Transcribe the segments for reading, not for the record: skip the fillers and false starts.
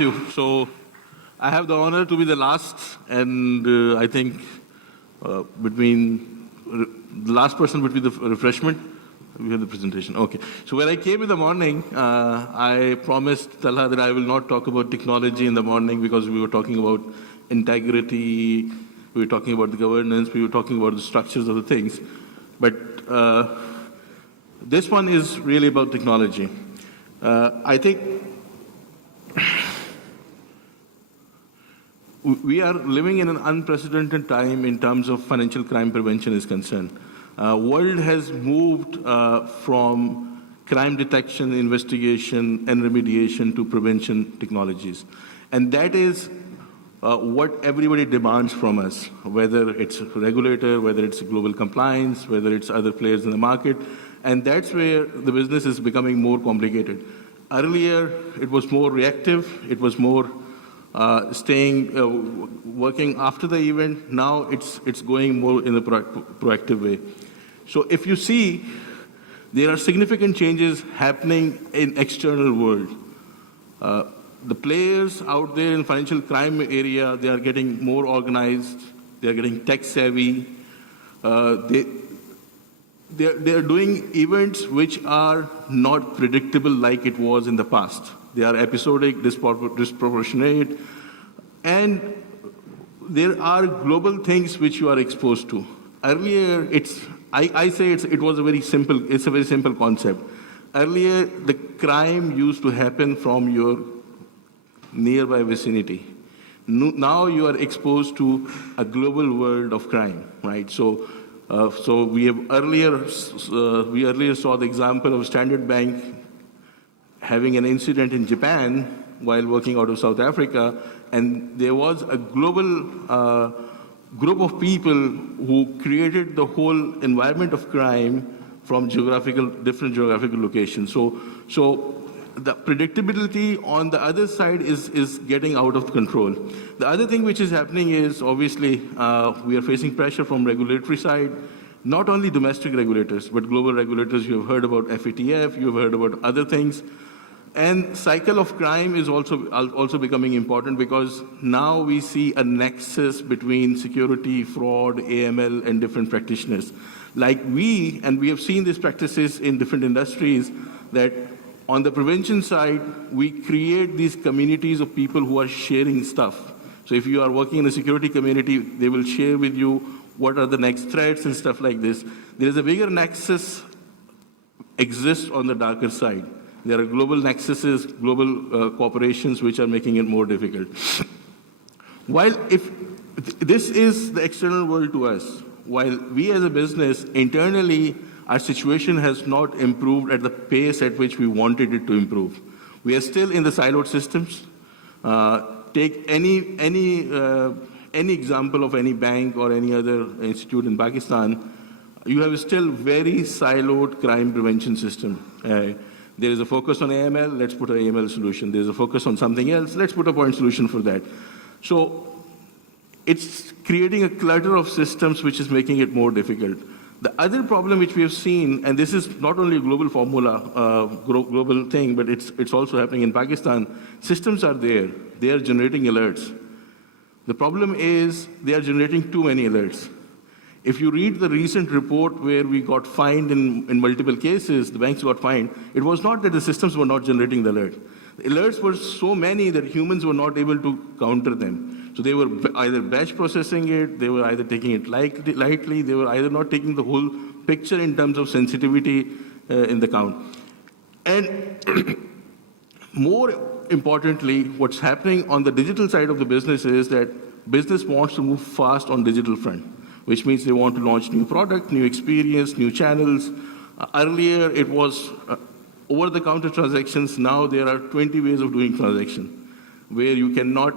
you. So I have the honor to be the last, and I think the last person between the refreshment, we have the presentation. Okay. So when I came in the morning, I promised Talha that I will not talk about technology in the morning because we were talking about integrity, we were talking about the governance, we were talking about the structures of the things. But this one is really about technology. I think we are living in an unprecedented time in terms of financial crime prevention is concerned. World has moved from crime detection, investigation, and remediation to prevention technologies. And that is what everybody demands from us, whether it's a regulator, whether it's global compliance, whether it's other players in the market. And that's where the business is becoming more complicated. Earlier, it was more reactive. It was more working after the event. Now it's going more in a proactive way. So if you see, there are significant changes happening in external world. The players out there in financial crime area, they are getting more organized. They are getting tech savvy. They are doing events which are not predictable like it was in the past. They are episodic, disproportionate, and there are global things which you are exposed to. Earlier, I say it was a very simple concept. Earlier, the crime used to happen from your nearby vicinity. Now you are exposed to a global world of crime, right? So we earlier saw the example of Standard Bank having an incident in Japan while working out of South Africa, and there was a global group of people who created the whole environment of crime from different geographical locations. So the predictability on the other side is getting out of control. The other thing which is happening is, obviously, we are facing pressure from regulatory side, not only domestic regulators, but global regulators. You have heard about FATF, you have heard about other things. And cycle of crime is also becoming important because now we see a nexus between security, fraud, AML, and different practitioners. And we have seen these practices in different industries that on the prevention side, we create these communities of people who are sharing stuff. So if you are working in a security community, they will share with you what are the next threats and stuff like this. There is a bigger nexus exists on the darker side. There are global nexuses, global corporations which are making it more difficult. While this is the external world to us, while we as a business internally, our situation has not improved at the pace at which we wanted it to improve. We are still in the siloed systems. Take any example of any bank or any other institute in Pakistan, you have still very siloed crime prevention system. There is a focus on AML, let's put an AML solution. There's a focus on something else, let's put a point solution for that. So it's creating a clutter of systems which is making it more difficult. The other problem which we have seen, and this is not only a global formula, global thing, but it's also happening in Pakistan, systems are there. They are generating alerts. The problem is they are generating too many alerts. If you read the recent report where we got fined in multiple cases, the banks got fined, it was not that the systems were not generating the alert. The alerts were so many that humans were not able to counter them. So they were either batch processing it, they were either taking it lightly, they were either not taking the whole picture in terms of sensitivity in the count. And more importantly, what's happening on the digital side of the business is that business wants to move fast on digital front, which means they want to launch new product, new experience, new channels. Earlier, it was over-the-counter transactions. Now there are 20 ways of doing transaction, where you cannot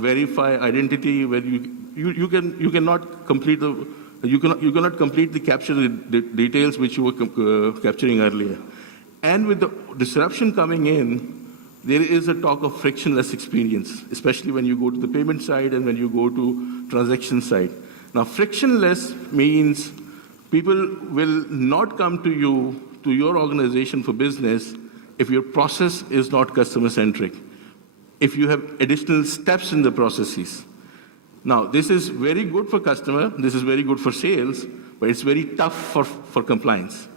verify identity, where you cannot complete the capture the details which you were capturing earlier. And with the disruption coming in, there is a talk of frictionless experience, especially when you go to the payment side and when you go to transaction side. Now, frictionless means people will not come to you, to your organization for business, if your process is not customer-centric. if you have additional steps in the processes. Now, this is very good for customer, this is very good for sales, but it's very tough for compliance.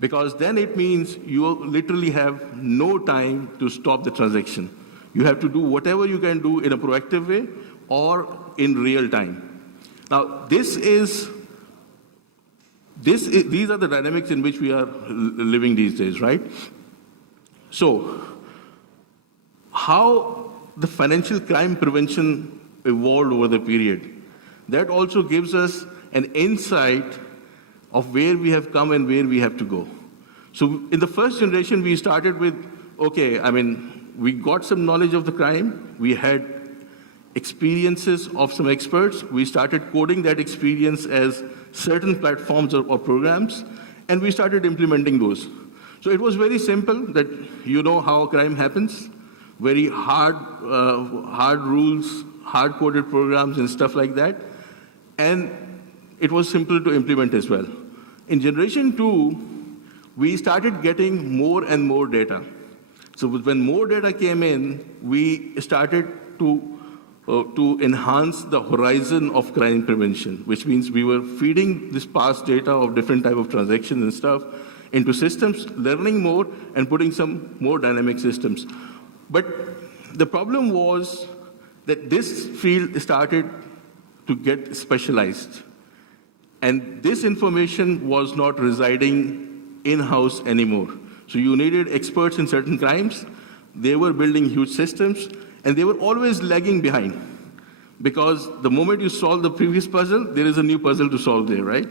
Because then it means you literally have no time to stop the transaction. You have to do whatever you can do in a proactive way or in real time. Now, these are the dynamics in which we are living these days, right? So, how the financial crime prevention evolved over the period, that also gives us an insight of where we have come and where we have to go. So in the first generation, we started with, okay, we got some knowledge of the crime, we had experiences of some experts, we started coding that experience as certain platforms or programs, and we started implementing those. So it was very simple that you know how crime happens, very hard rules, hard-coded programs and stuff like that, and it was simple to implement as well. In generation 2, we started getting more and more data. So when more data came in, we started to enhance the horizon of crime prevention, which means we were feeding this past data of different type of transactions and stuff into systems, learning more and putting some more dynamic systems. But the problem was that this field started to get specialized. And this information was not residing in-house anymore. So you needed experts in certain crimes. They were building huge systems, and they were always lagging behind. Because the moment you solve the previous puzzle, there is a new puzzle to solve there, right?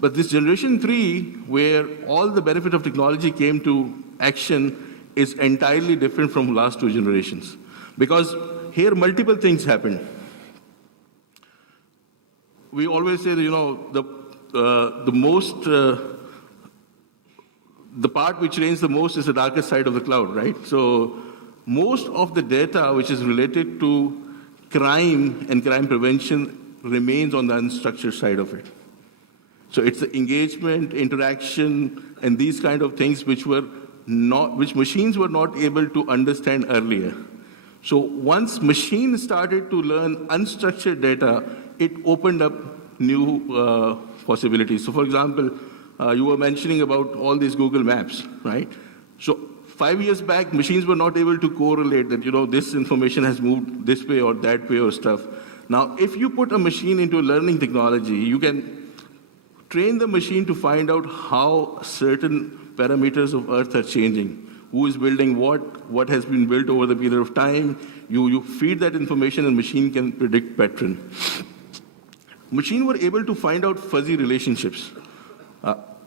But this generation 3, where all the benefit of technology came to action, is entirely different from last 2 generations. Because here multiple things happened. We always say that, the part which reigns the most is the darkest side of the cloud, right? So most of the data which is related to crime and crime prevention remains on the unstructured side of it. So it's the engagement, interaction, and these kind of things which machines were not able to understand earlier. So once machines started to learn unstructured data, it opened up new possibilities. So for example, you were mentioning about all these Google Maps, right? So 5 years back, machines were not able to correlate that, this information has moved this way or that way or stuff. Now, if you put a machine into learning technology, you can train the machine to find out how certain parameters of Earth are changing. Who is building what has been built over the period of time. You feed that information and machine can predict pattern. Machines were able to find out fuzzy relationships.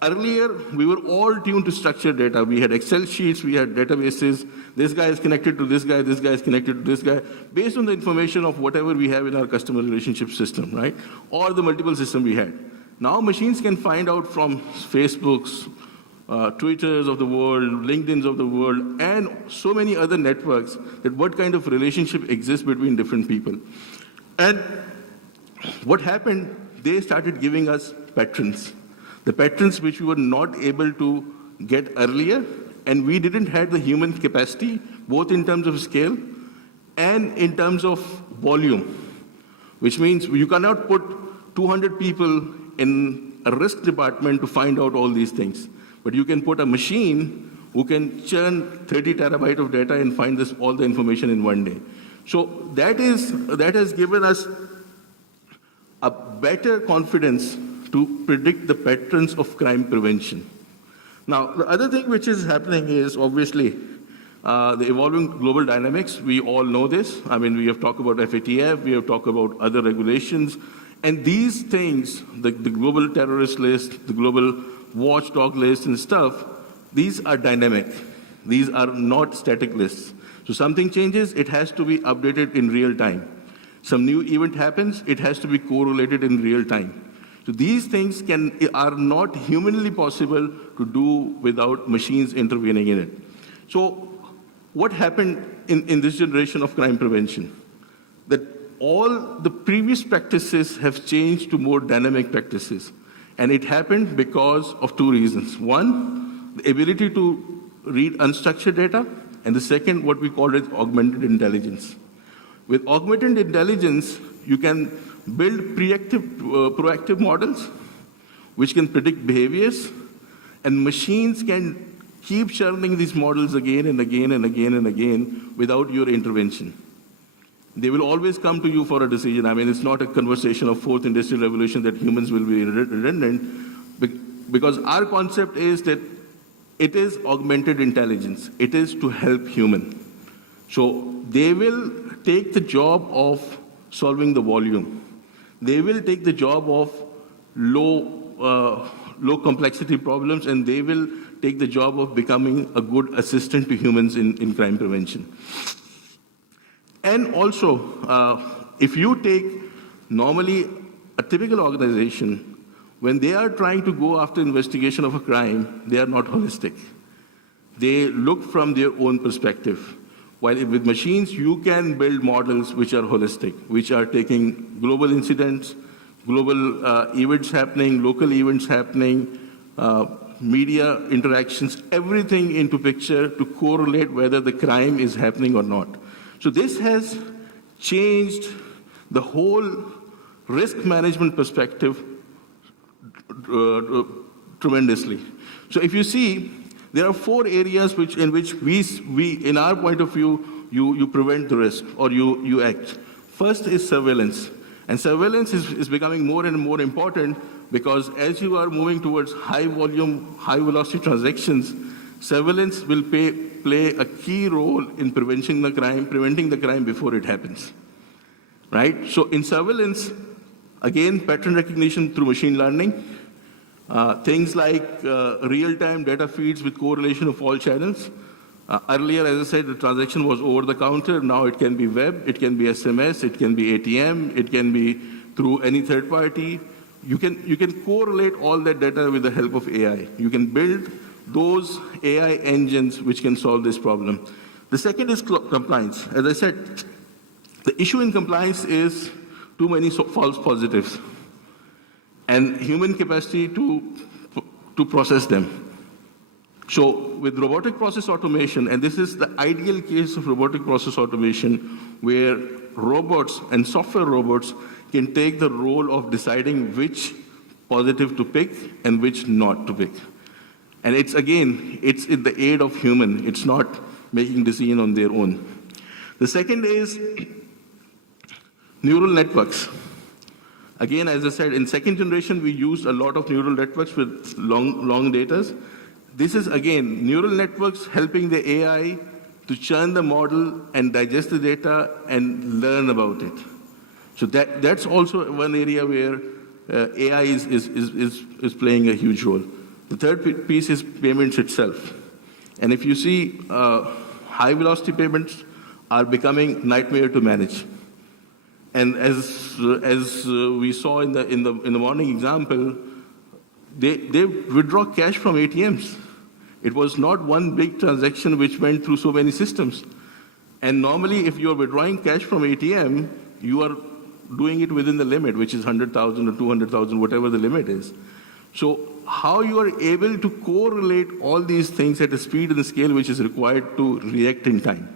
Earlier, we were all tuned to structured data. We had Excel sheets, we had databases. This guy is connected to this guy is connected to this guy, based on the information of whatever we have in our customer relationship system, right? Or the multiple system we had. Now machines can find out from Facebook's, Twitters of the world, LinkedIn's of the world, and so many other networks that what kind of relationship exists between different people. And what happened, they started giving us patterns. The patterns which we were not able to get earlier, and we didn't have the human capacity, both in terms of scale and in terms of volume, which means you cannot put 200 people in a risk department to find out all these things. But you can put a machine who can churn 30 terabytes of data and find all the information in one day. So that has given us a better confidence to predict the patterns of crime prevention. Now, the other thing which is happening is obviously the evolving global dynamics. We all know this. We have talked about FATF, we have talked about other regulations, and these things, the global terrorist list, the global watchdog list and stuff, these are dynamic. These are not static lists. So something changes, it has to be updated in real time. Some new event happens, it has to be correlated in real time. So these things are not humanly possible to do without machines intervening in it. So what happened in this generation of crime prevention? That all the previous practices have changed to more dynamic practices. And it happened because of 2 reasons. One, the ability to read unstructured data, And the second, what we call it, augmented intelligence. With augmented intelligence, you can build proactive models which can predict behaviors, and machines can keep churning these models again and again and again and again without your intervention. They will always come to you for a decision. I mean, it's not a conversation of fourth industrial revolution that humans will be redundant, because our concept is that it is augmented intelligence. It is to help human. So they will take the job of solving the volume. They will take the job of low complexity problems, and they will take the job of becoming a good assistant to humans in crime prevention. And also, if you take normally a typical organization, when they are trying to go after investigation of a crime, they are not holistic. They look from their own perspective. While with machines, you can build models which are holistic, which are taking global incidents, global events happening, local events happening, media interactions, everything into picture to correlate whether the crime is happening or not. So this has changed the whole risk management perspective tremendously. So if you see, there are 4 areas in which we, in our point of view, you prevent the risk or you act. First is surveillance. And surveillance is becoming more and more important because as you are moving towards high volume, high velocity transactions, surveillance will play a key role in preventing the crime before it happens. Right? So in surveillance, again, pattern recognition through machine learning, things like real-time data feeds with correlation of all channels. Earlier, as I said, the transaction was over the counter. Now it can be web, it can be SMS, it can be ATM, it can be through any third party. You can correlate all that data with the help of AI. You can build those AI engines which can solve this problem. The second is compliance. As I said, the issue in compliance is too many false positives and human capacity to process them. So with robotic process automation, and this is the ideal case of robotic process automation, where robots and software robots can take the role of deciding which positive to pick and which not to pick. And it's in the aid of human. It's not making decision on their own. The second is neural networks. Again, as I said, in second generation, we used a lot of neural networks with long datas. This is, again, neural networks helping the AI to churn the model and digest the data and learn about it. So that's also one area where AI is playing a huge role. The third piece is payments itself. And if you see, high velocity payments are becoming nightmare to manage. And as we saw in the morning example, they withdraw cash from ATMs. It was not one big transaction which went through so many systems. And normally, if you are withdrawing cash from ATM, you are doing it within the limit, which is 100,000 or 200,000, whatever the limit is. So how you are able to correlate all these things at a speed and a scale which is required to react in time.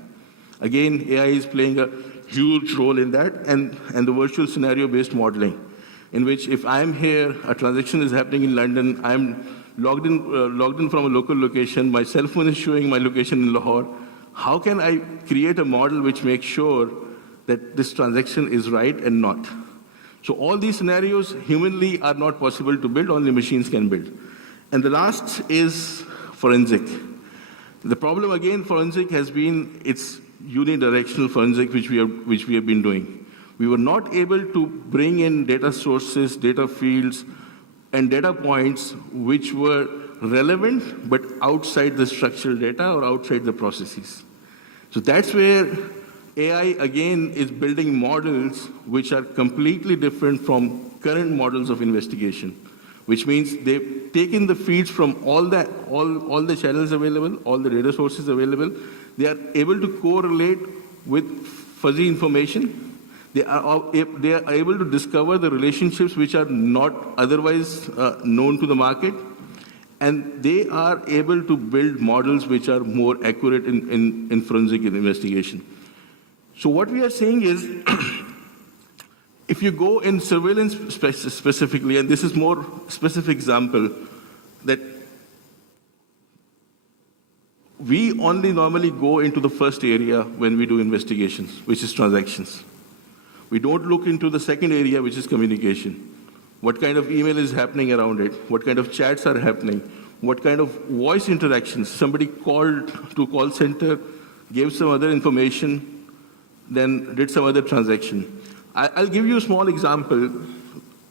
Again, AI is playing a huge role in that, and the virtual scenario-based modeling, in which if I'm here, a transaction is happening in London, I'm logged in from a local location, my cell phone is showing my location in Lahore, how can I create a model which makes sure that this transaction is right and not? So all these scenarios humanly are not possible to build, only machines can build. And the last is forensic. The problem, again, forensic has been its unidirectional forensic, which we have been doing. We were not able to bring in data sources, data fields, and data points which were relevant but outside the structural data or outside the processes. So that's where AI, again, is building models which are completely different from current models of investigation, which means they've taken the feeds from all the channels available, all the data sources available. They are able to correlate with fuzzy information. They are able to discover the relationships which are not otherwise known to the market. And they are able to build models which are more accurate in forensic investigation. So what we are saying is, if you go in surveillance specifically, and this is more specific example, that we only normally go into the first area when we do investigations, which is transactions. We don't look into the second area, which is communication. What kind of email is happening around it? What kind of chats are happening? What kind of voice interactions? Somebody called to a call center, gave some other information, then did some other transaction. I'll give you a small example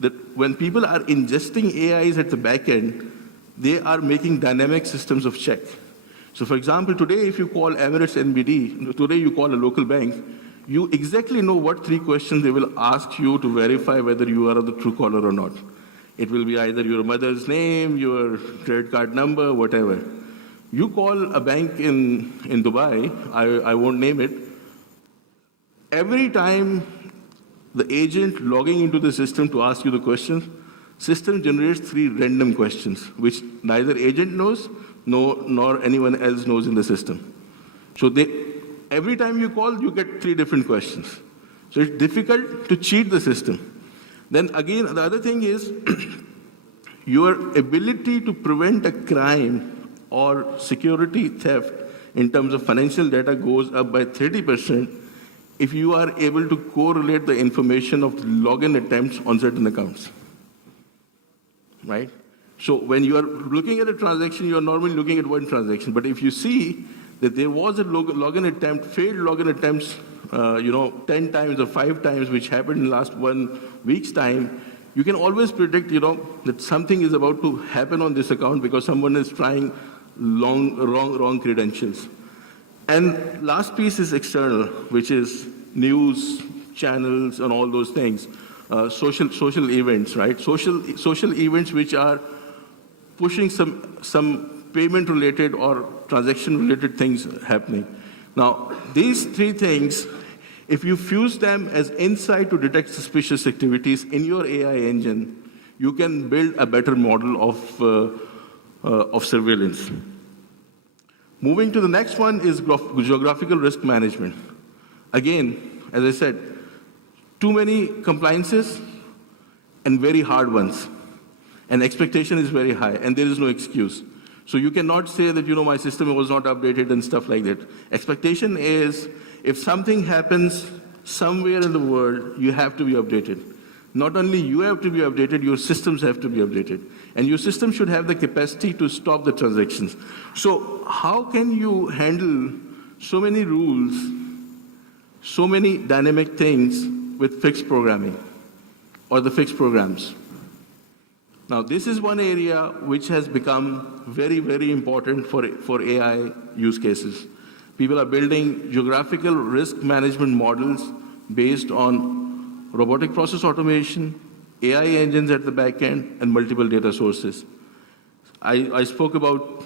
that when people are ingesting AIs at the back end, they are making dynamic systems of check. So for example, today if you call Emirates NBD, today you call a local bank, you exactly know what 3 questions they will ask you to verify whether you are the true caller or not. It will be either your mother's name, your credit card number, whatever. You call a bank in Dubai, I won't name it, every time the agent logging into the system to ask you the questions, system generates 3 random questions, which neither agent knows, nor anyone else knows in the system. So every time you call, you get 3 different questions. So it's difficult to cheat the system. Then again, the other thing is, your ability to prevent a crime or security theft in terms of financial data goes up by 30% if you are able to correlate the information of login attempts on certain accounts, right? So when you are looking at a transaction, you are normally looking at one transaction. But if you see that there was a login attempt, failed login attempts, 10 times or 5 times, which happened in the last 1 week's time, you can always predict, that something is about to happen on this account because someone is trying wrong credentials. And last piece is external, which is news channels and all those things, social events, right? Social events which are pushing some payment-related or transaction-related things happening. Now, these 3 things, if you fuse them as insight to detect suspicious activities in your AI engine, you can build a better model of surveillance. Moving to the next one is geographical risk management. Again, as I said, too many compliances and very hard ones. And expectation is very high, and there is no excuse. So you cannot say that, my system was not updated and stuff like that. Expectation is, if something happens somewhere in the world, you have to be updated. Not only you have to be updated, your systems have to be updated. And your system should have the capacity to stop the transactions. So how can you handle so many rules, so many dynamic things with fixed programming or the fixed programs? Now, this is one area which has become very, very important for AI use cases. People are building geographical risk management models based on robotic process automation, AI engines at the back end, and multiple data sources. I spoke about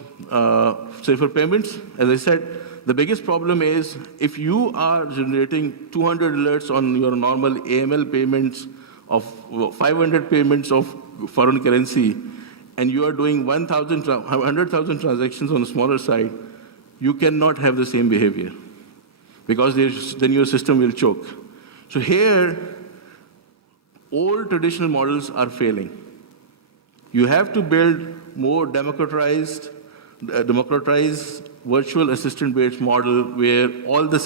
safer payments. As I said, the biggest problem is if you are generating 200 alerts on your normal AML payments of 500 payments of foreign currency, and you are doing 100,000 transactions on a smaller side, you cannot have the same behavior because then your system will choke. So here, old traditional models are failing. You have to build more democratized virtual assistant-based model where all the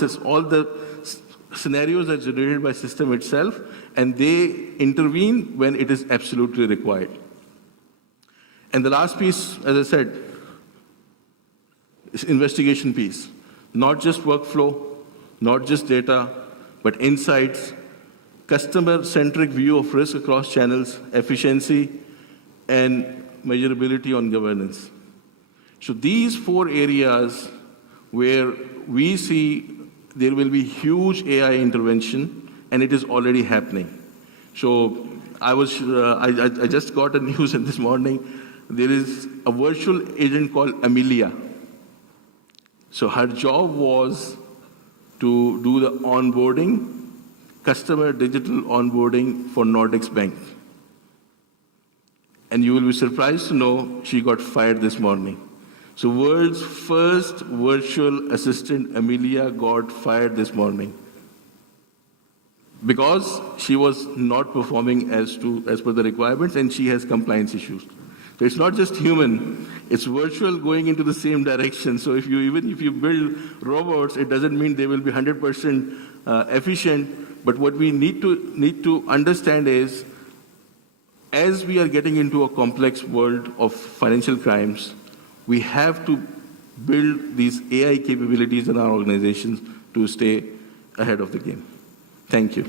scenarios are generated by system itself, and they intervene when it is absolutely required. And the last piece, as I said, is investigation piece. Not just workflow, not just data, but insights, customer-centric view of risk across channels, efficiency, and measurability on governance. So these 4 areas where we see there will be huge AI intervention, and it is already happening. So I just got a news this morning. There is a virtual agent called Amelia. So her job was to do the onboarding, customer digital onboarding for Nordics Bank. And you will be surprised to know she got fired this morning. So world's first virtual assistant, Amelia, got fired this morning because she was not performing as per the requirements, and she has compliance issues. So it's not just human, it's virtual going into the same direction. So even if you build robots, it doesn't mean they will be 100% efficient. But what we need to understand is, as we are getting into a complex world of financial crimes, we have to build these AI capabilities in our organizations to stay ahead of the game. Thank you.